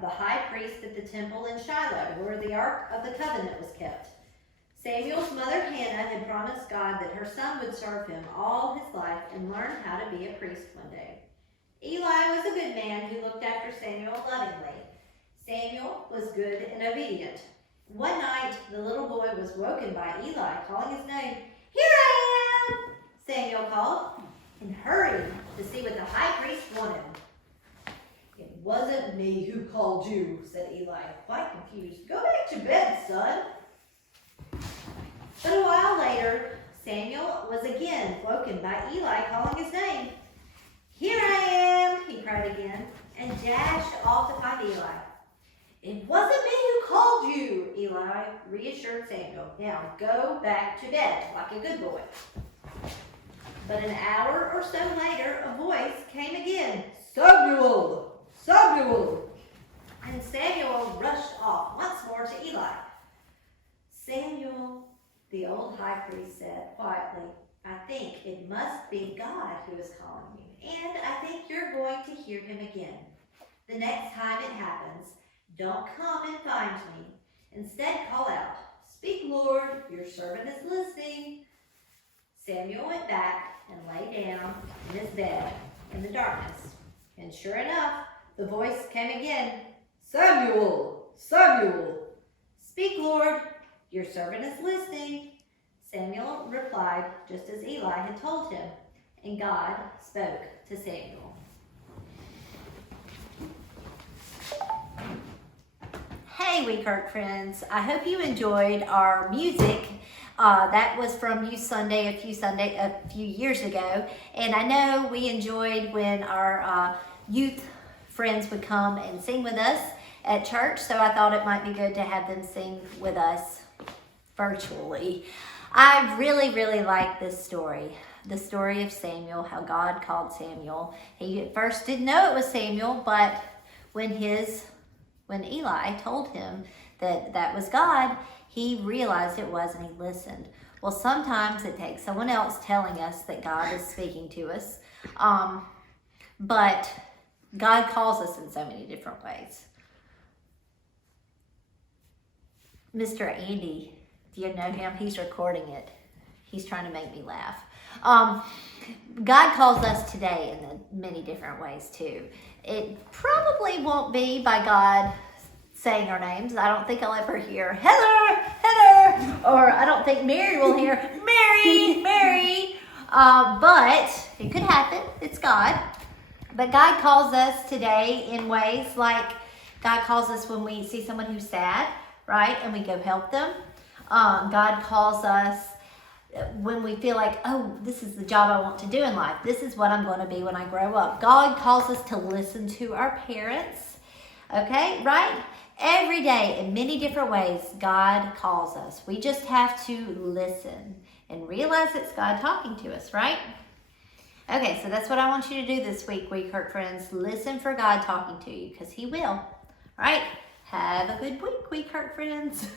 the high priest at the temple in Shiloh, where the Ark of the Covenant was kept. Samuel's mother Hannah had promised God that her son would serve him all his life and learn how to be a priest one day. Eli was a good man who looked after Samuel lovingly. Samuel was good and obedient. One night, the little boy was woken by Eli calling his name. "Here I am," Samuel called, and hurried to see what the high priest wanted. "It wasn't me who called you," said Eli, quite confused. "Go back to bed, son." But a while later, Samuel was again woken by Eli calling his name. "Here I am," he cried again, and dashed off to find Eli. "It wasn't me who called you," Eli reassured Samuel. "Now go back to bed like a good boy." But an hour or so later, a voice came again. "Samuel! Samuel!" And Samuel rushed off once more to Eli. "Samuel," the old high priest said quietly, "I think it must be God who is calling you, and I think you're going to hear him again. The next time it happens, don't come and find me. Instead, call out, 'Speak, Lord, your servant is listening.'" Samuel went back and lay down in his bed in the darkness. And sure enough, the voice came again. "Samuel! Samuel!" "Speak, Lord, your servant is listening." Samuel replied just as Eli had told him, and God spoke to Samuel. Hey, We Kirk friends. I hope you enjoyed our music. That was from Youth Sunday a few years ago. And I know we enjoyed when our youth friends would come and sing with us at church. So I thought it might be good to have them sing with us virtually. I really, really like this story. The story of Samuel, how God called Samuel. He at first didn't know it was Samuel, but when Eli told him that was God, he realized it was and he listened. Well, sometimes it takes someone else telling us that God is speaking to us. But God calls us in so many different ways. Mr. Andy, do you know him? He's recording it. He's trying to make me laugh. God calls us today in many different ways too. It probably won't be by God saying our names. I don't think I'll ever hear Heather, Heather, or I don't think Mary will hear Mary, Mary. But it could happen. It's God. But God calls us today in ways like God calls us when we see someone who's sad, right? And we go help them. God calls us when we feel like, oh, this is the job I want to do in life. This is what I'm going to be when I grow up. God calls us to listen to our parents. Okay, right? Every day in many different ways, God calls us. We just have to listen and realize it's God talking to us, right? Okay, so that's what I want you to do this week, We Kirk friends. Listen for God talking to you because he will. All right? Have a good week, We Kirk friends.